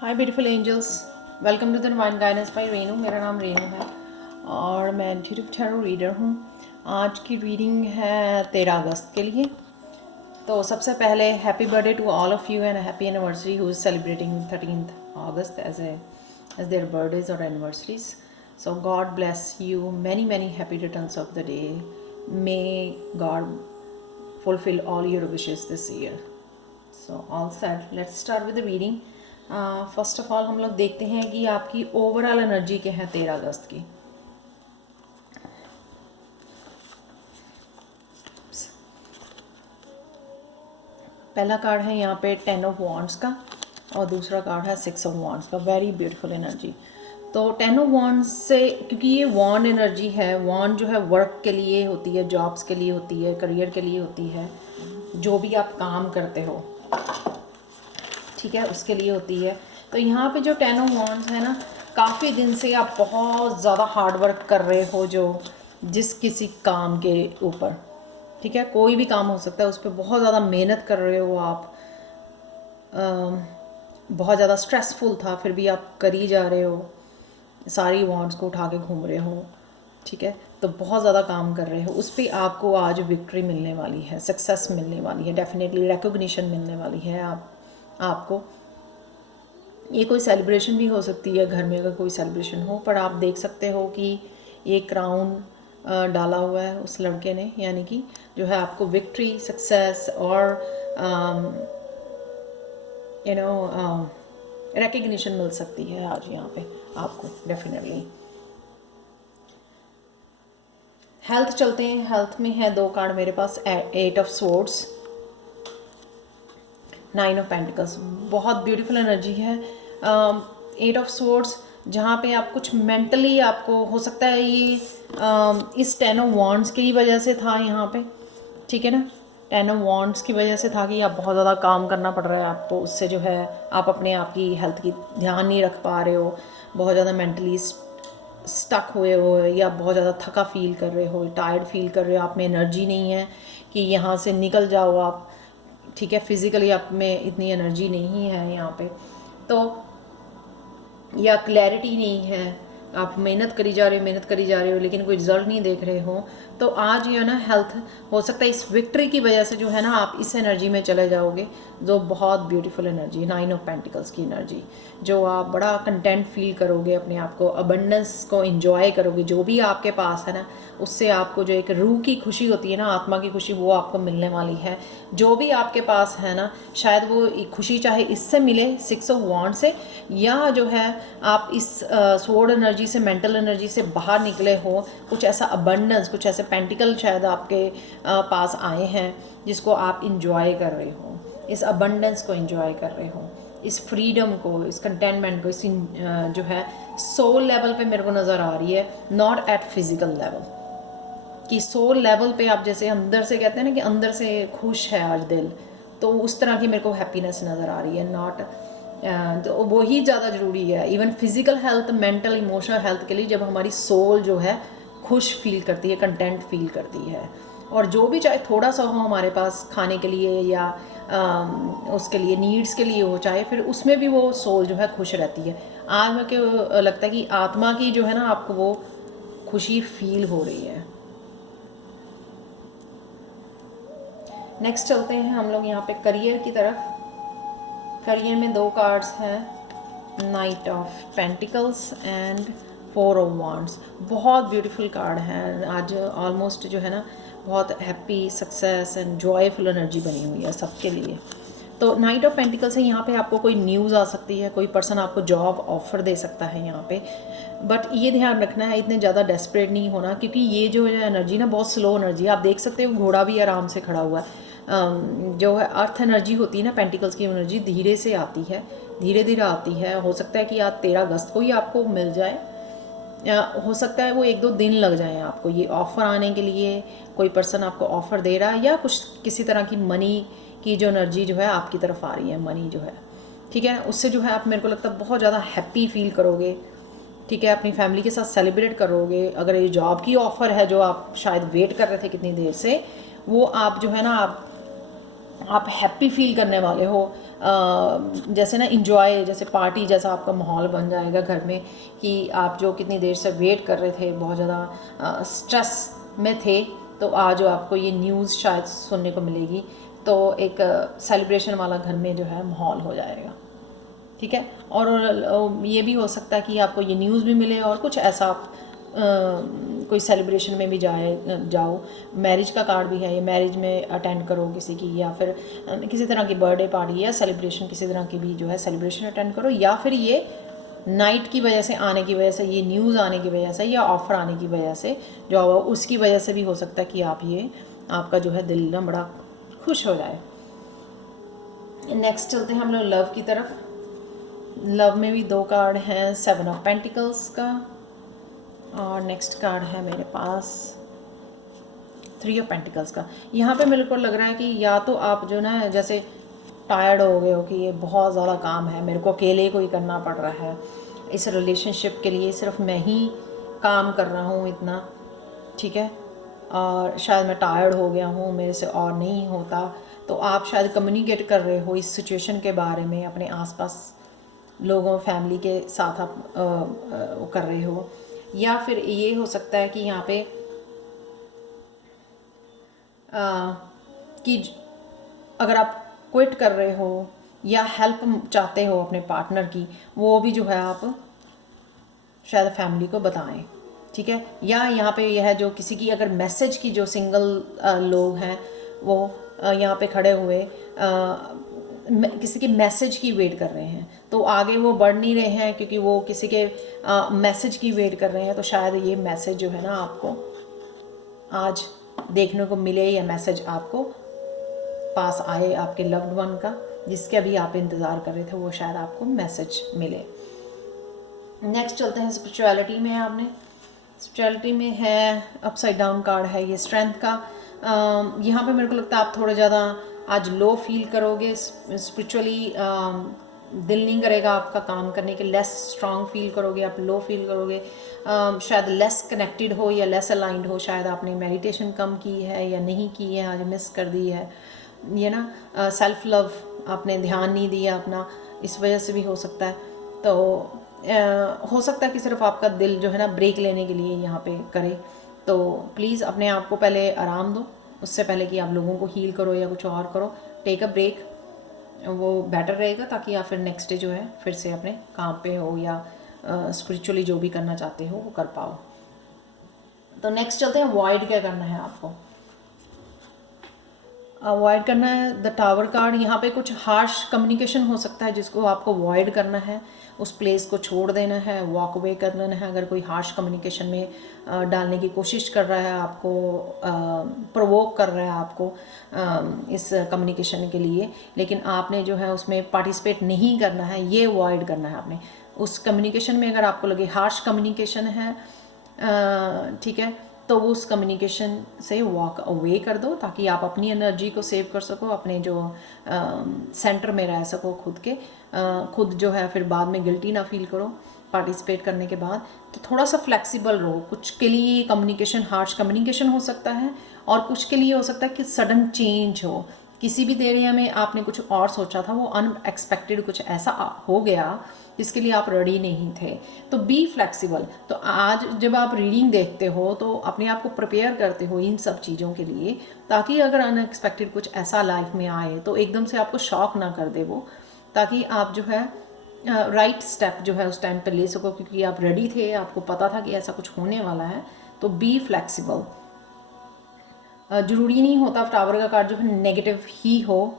Hi beautiful angels, welcome to the divine guidance by Renu. मेरा नाम रेनू है और मैं इंट्यूटिव टैरो रीडर हूँ। आज की रीडिंग है 13 अगस्त के लिए। तो सबसे पहले happy birthday to all of you and happy anniversary who is celebrating 13th August as their birthdays और anniversaries. So God bless you, many many happy returns of the day. May God fulfill all your wishes this year. So all set, let's start with the reading. First of all हम लोग देखते हैं कि आपकी overall energy क्या है 13 अगस्त की। पहला कार्ड है यहाँ पे 10 ऑफ वॉन्ड्स का और दूसरा कार्ड है 6 ऑफ वॉन्ड्स का। Very beautiful energy. तो 10 ऑफ वॉन्ड्स से, क्योंकि ये वॉन्ड एनर्जी है, वॉन्ड जो है वर्क के लिए होती है, जॉब्स के लिए होती है, करियर के लिए होती है, जो भी आप काम करते हो, ठीक है, उसके लिए होती है। तो यहाँ पे जो 10 ऑफ वॉन्ड्स है ना, काफ़ी दिन से आप बहुत ज़्यादा हार्ड वर्क कर रहे हो, जो जिस किसी काम के ऊपर, ठीक है, कोई भी काम हो सकता है, उस पर बहुत ज़्यादा मेहनत कर रहे हो आप। बहुत ज़्यादा स्ट्रेसफुल था, फिर भी आप कर ही जा रहे हो, सारी वॉन्ड्स को उठा के घूम रहे हो, ठीक है। तो बहुत ज़्यादा काम कर रहे हो, उस पर आपको आज विक्ट्री मिलने वाली है, सक्सेस मिलने वाली है, डेफिनेटली रिकॉग्निशन मिलने वाली है आपको। ये कोई सेलिब्रेशन भी हो सकती है, घर में अगर कोई सेलिब्रेशन हो, पर आप देख सकते हो कि ये क्राउन डाला हुआ है उस लड़के ने, यानी कि जो है आपको विक्ट्री, सक्सेस और रिकग्निशन मिल सकती है आज यहाँ पे आपको, डेफिनेटली। हेल्थ चलते हैं। हेल्थ में है 2 कार्ड मेरे पास, 8 ऑफ स्वॉर्ड्स, 9 ऑफ पेंटिकल्स। बहुत ब्यूटीफुल एनर्जी है 8 ऑफ स्वॉर्ड्स, जहाँ पे आप कुछ मेंटली, आपको हो सकता है ये इस 10 ऑफ वॉन्ड्स की वजह से था यहाँ पे, ठीक है ना। 10 ऑफ वॉन्ड्स की वजह से था कि आप बहुत ज़्यादा काम करना पड़ रहा है आपको, उससे जो है आप अपने आप की हेल्थ की ध्यान नहीं रख पा रहे हो, बहुत ज़्यादा मेंटली स्टक हुए हो, या बहुत ज़्यादा थका फील कर रहे हो, टायर्ड फील कर रहे हो, आप में एनर्जी नहीं है कि यहाँ से निकल जाओ आप, ठीक है। फिज़िकली आप में इतनी एनर्जी नहीं है यहाँ पे, तो या क्लैरिटी नहीं है, आप मेहनत करी जा रहे हो लेकिन कोई रिजल्ट नहीं देख रहे हो। तो आज ये ना हेल्थ, हो सकता है इस विक्ट्री की वजह से जो है ना आप इस एनर्जी में चले जाओगे, जो बहुत ब्यूटीफुल एनर्जी, 9 ऑफ पेंटिकल्स की एनर्जी, जो आप बड़ा कंटेंट फील करोगे, अपने आप को अबंडेंस को एंजॉय करोगे, जो भी आपके पास है ना उससे आपको जो एक रूह की खुशी होती है ना, आत्मा की खुशी, वो आपको मिलने वाली है। जो भी आपके पास है ना, शायद वो खुशी चाहे इससे मिले, 6 ऑफ वॉन्ड से, या जो है आप इस स्वॉर्ड एनर्जी से, मेंटल एनर्जी से बाहर निकले हो, कुछ ऐसा अबंडेंस, कुछ ऐसे पेंटिकल शायद आपके पास आए हैं जिसको आप इंजॉय कर रहे हो, इस अबंडेंस को इंजॉय कर रहे हो, इस फ्रीडम को, इस कंटेनमेंट को, इस जो है सोल लेवल पे मेरे को नज़र आ रही है, नॉट एट फिजिकल लेवल, कि सोल लेवल पे आप जैसे अंदर से कहते हैं ना कि अंदर से खुश है आज दिल, तो उस तरह की मेरे को हैप्पीनेस नज़र आ रही है। नॉट तो वो ही ज़्यादा ज़रूरी है, even physical health, mental emotional health के लिए, जब हमारी सोल जो है खुश फील करती है, कंटेंट फील करती है, और जो भी चाहे थोड़ा सा हो हमारे पास खाने के लिए या उसके लिए नीड्स के लिए हो, चाहे फिर उसमें भी वो सोल जो है खुश रहती है। आज मेरे को लगता है कि आत्मा की जो है ना आपको वो खुशी फील हो रही है। नेक्स्ट चलते हैं हम लोग यहाँ पे करियर की तरफ। करियर में 2 कार्ड्स हैं, night of pentacles and 4 of wands. बहुत ब्यूटीफुल कार्ड हैं आज, ऑलमोस्ट जो है ना बहुत happy, success and joyful energy बनी हुई है सबके लिए। तो नाइट ऑफ पेंटिकल्स है, यहाँ पे आपको कोई न्यूज़ आ सकती है, कोई पर्सन आपको जॉब ऑफर दे सकता है यहाँ पे, बट ये ध्यान रखना है इतने ज़्यादा डेस्परेट नहीं होना, क्योंकि ये जो है एनर्जी ना बहुत स्लो एनर्जी है। आप देख सकते हो घोड़ा भी आराम से खड़ा हुआ है। जो है अर्थ एनर्जी होती है ना, पेंटिकल्स की एनर्जी धीरे से आती है, धीरे धीरे आती है। हो सकता है कि आज 13 अगस्त को ही आपको मिल जाए, हो सकता है वो 1-2 दिन लग जाए आपको ये ऑफ़र आने के लिए, कोई पर्सन आपको ऑफ़र दे रहा है, या कुछ किसी तरह की मनी की जो एनर्जी जो है आपकी तरफ आ रही है, मनी जो है, ठीक है, उससे जो है आप, मेरे को लगता है बहुत ज़्यादा हैप्पी फील करोगे, ठीक है, अपनी फैमिली के साथ सेलिब्रेट करोगे। अगर ये जॉब की ऑफ़र है जो आप शायद वेट कर रहे थे कितनी देर से, वो आप जो है ना आप आप हैप्पी फील करने वाले हो, जैसे ना इंजॉय, जैसे पार्टी जैसा आपका माहौल बन जाएगा घर में, कि आप जो कितनी देर से वेट कर रहे थे, बहुत ज़्यादा स्ट्रेस में थे, तो आज आपको ये न्यूज़ शायद सुनने को मिलेगी, तो एक सेलिब्रेशन वाला घर में जो है माहौल हो जाएगा। ठीक है, और ये भी हो सकता है कि आपको ये न्यूज़ भी मिले और कुछ ऐसा आप कोई सेलिब्रेशन में भी जाओ। मैरिज का कार्ड भी है, ये मैरिज में अटेंड करो किसी की, या फिर किसी तरह की बर्थडे पार्टी या सेलिब्रेशन, किसी तरह की भी जो है सेलिब्रेशन अटेंड करो, या फिर ये नाइट की वजह से आने की वजह से, ये न्यूज़ आने की वजह से, या ऑफ़र आने की वजह से जो उसकी वजह से भी हो सकता है कि आपका जो है दिल ना बड़ा खुश हो जाए। नेक्स्ट चलते हैं हम लोग लव की तरफ। लव में भी 2 कार्ड हैं, 7 ऑफ पेंटिकल्स का, और नेक्स्ट कार्ड है मेरे पास 3 ऑफ पेंटिकल्स का। यहाँ पे मेरे को लग रहा है कि या तो आप जो ना जैसे टायर्ड हो गए हो कि ये बहुत ज़्यादा काम है, मेरे को अकेले को ही करना पड़ रहा है, इस रिलेशनशिप के लिए सिर्फ मैं ही काम कर रहा हूँ इतना, ठीक है, और शायद मैं टायर्ड हो गया हूँ, मेरे से और नहीं होता। तो आप शायद कम्युनिकेट कर रहे हो इस सिचुएशन के बारे में अपने आसपास लोगों, फैमिली के साथ आप कर रहे हो, या फिर ये हो सकता है कि यहाँ पे कि अगर आप क्विट कर रहे हो या हेल्प चाहते हो अपने पार्टनर की, वो भी जो है आप शायद फैमिली को बताएं, ठीक है। या यहाँ पे यह है जो किसी की अगर मैसेज की, जो सिंगल लोग हैं वो यहाँ पे खड़े हुए किसी के मैसेज की वेट कर रहे हैं, तो आगे वो बढ़ नहीं रहे हैं क्योंकि वो किसी के मैसेज की वेट कर रहे हैं, तो शायद ये मैसेज जो है ना आपको आज देखने को मिले, या मैसेज आपको पास आए आपके लव्ड वन का, जिसके अभी आप इंतज़ार कर रहे थे, वो शायद आपको मैसेज मिले। नेक्स्ट चलते हैं स्पिरिचुअलिटी में। आपने स्पिरिचुअलिटी में है अपसाइड डाउन कार्ड है ये स्ट्रेंथ का। यहाँ पे मेरे को लगता है आप थोड़ा ज़्यादा आज लो फील करोगे स्पिरिचुअली, दिल नहीं करेगा आपका काम करने के, लेस स्ट्रांग फील करोगे, आप लो फील करोगे, शायद लेस कनेक्टेड हो या लेस अलाइंड हो, शायद आपने मेडिटेशन कम की है या नहीं की है, आज मिस कर दी है, ये ना सेल्फ लव आपने ध्यान नहीं दिया अपना, इस वजह से भी हो सकता है। तो हो सकता है कि सिर्फ आपका दिल जो है ना ब्रेक लेने के लिए यहाँ पे करे, तो प्लीज़ अपने आप को पहले आराम दो, उससे पहले कि आप लोगों को हील करो या कुछ और करो। टेक अ ब्रेक, वो बेटर रहेगा, ताकि आप फिर नेक्स्ट डे जो है फिर से अपने काम पे हो या स्पिरिचुअली जो भी करना चाहते हो वो कर पाओ। तो नेक्स्ट चलते हैं अवॉइड क्या करना है आपको। अवॉइड करना है द टावर कार्ड। यहाँ पे कुछ हार्श कम्युनिकेशन हो सकता है जिसको आपको अवॉइड करना है, उस प्लेस को छोड़ देना है, वॉक अवे कर लेना है। अगर कोई हार्श कम्युनिकेशन में डालने की कोशिश कर रहा है, आपको प्रोवोक कर रहा है आपको इस कम्युनिकेशन के लिए, लेकिन आपने जो है उसमें पार्टिसिपेट नहीं करना है, ये अवॉइड करना है आपने। उस कम्युनिकेशन में अगर आपको लगे हार्श कम्युनिकेशन है, ठीक है, तो वो उस कम्युनिकेशन से वॉक अवे कर दो, ताकि आप अपनी एनर्जी को सेव कर सको, अपने जो सेंटर में रह सको खुद के, खुद जो है फिर बाद में गिल्टी ना फील करो पार्टिसिपेट करने के बाद। तो थोड़ा सा फ्लेक्सिबल रहो। कुछ के लिए कम्युनिकेशन हार्श कम्युनिकेशन हो सकता है, और कुछ के लिए हो सकता है कि सडन चेंज हो, किसी भी एरिया में आपने कुछ और सोचा था, वो अनएक्सपेक्टेड कुछ ऐसा हो गया जिसके लिए आप रेडी नहीं थे। तो बी फ्लेक्सिबल। तो आज जब आप रीडिंग देखते हो तो अपने आप को प्रिपेयर करते हो इन सब चीज़ों के लिए, ताकि अगर अनएक्सपेक्टेड कुछ ऐसा लाइफ में आए तो एकदम से आपको शॉक ना कर दे वो, ताकि आप जो है राइट स्टेप जो है उस टाइम पे ले सको, क्योंकि आप रेडी थे, आपको पता था कि ऐसा कुछ होने वाला है। तो बी फ्लेक्सिबल। ज़रूरी नहीं होता टावर का कार्ड जो है नेगेटिव ही हो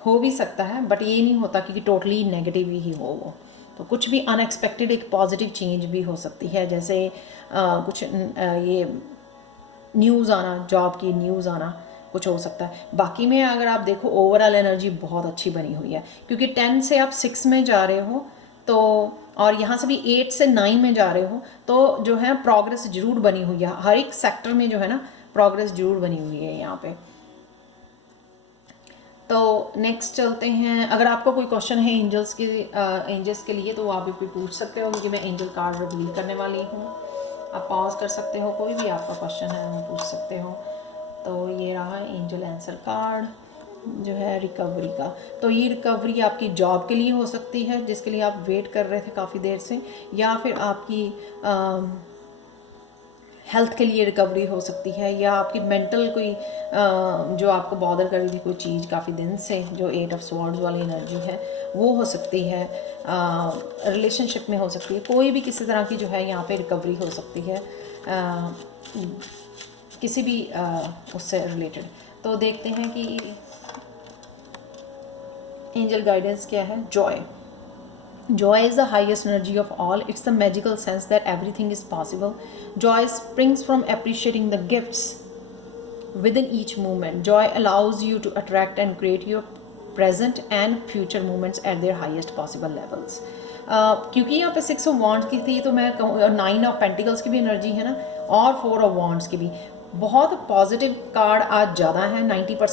भी सकता है, बट ये नहीं होता कि टोटली नेगेटिव ही हो वो। तो कुछ भी अनएक्सपेक्टेड एक पॉजिटिव चेंज भी हो सकती है, जैसे कुछ ये न्यूज़ आना, जॉब की न्यूज़ आना, कुछ हो सकता है। बाकी में अगर आप देखो ओवरऑल एनर्जी बहुत अच्छी बनी हुई है, क्योंकि 10 से आप 6 में जा रहे हो, तो और यहाँ से भी 8 से 9 में जा रहे हो, तो जो है प्रोग्रेस जरूर बनी हुई है, हर एक सेक्टर में जो है ना प्रोग्रेस जरूर बनी हुई है यहाँ पे। तो नेक्स्ट चलते हैं। अगर आपको कोई क्वेश्चन है एंजल्स के लिए, तो आप भी पूछ सकते हो, क्योंकि मैं एंजल कार्ड रिवील करने वाली हूँ। आप पॉज कर सकते हो, कोई भी आपका क्वेश्चन है वो पूछ सकते हो। तो ये रहा एंजल आंसर कार्ड। जो है रिकवरी का। तो ये रिकवरी आपकी जॉब के लिए हो सकती है जिसके लिए आप वेट कर रहे थे काफ़ी देर से, या फिर आपकी हेल्थ के लिए रिकवरी हो सकती है, या आपकी मेंटल कोई जो आपको बॉदर कर रही थी कोई चीज़ काफ़ी दिन से, जो 8 ऑफ स्वॉर्ड्स वाली एनर्जी है वो हो सकती है। रिलेशनशिप में हो सकती है, कोई भी किसी तरह की जो है यहाँ पे रिकवरी हो सकती है किसी भी उससे रिलेटेड। तो देखते हैं कि एंजल गाइडेंस क्या है। Joy, joy is the highest energy of all. It's the magical sense that everything is possible. Joy springs from appreciating the gifts within each moment. Joy allows you to attract and create your present and future moments at their highest possible levels. क्योंकि यहाँ पे 6 of wands की थी तो मैं कहूँ 9 of pentacles की भी एनर्जी है ना, और 4 ऑफ वॉन्ड्स की भी। बहुत पॉजिटिव कार्ड आज ज़्यादा है, 90%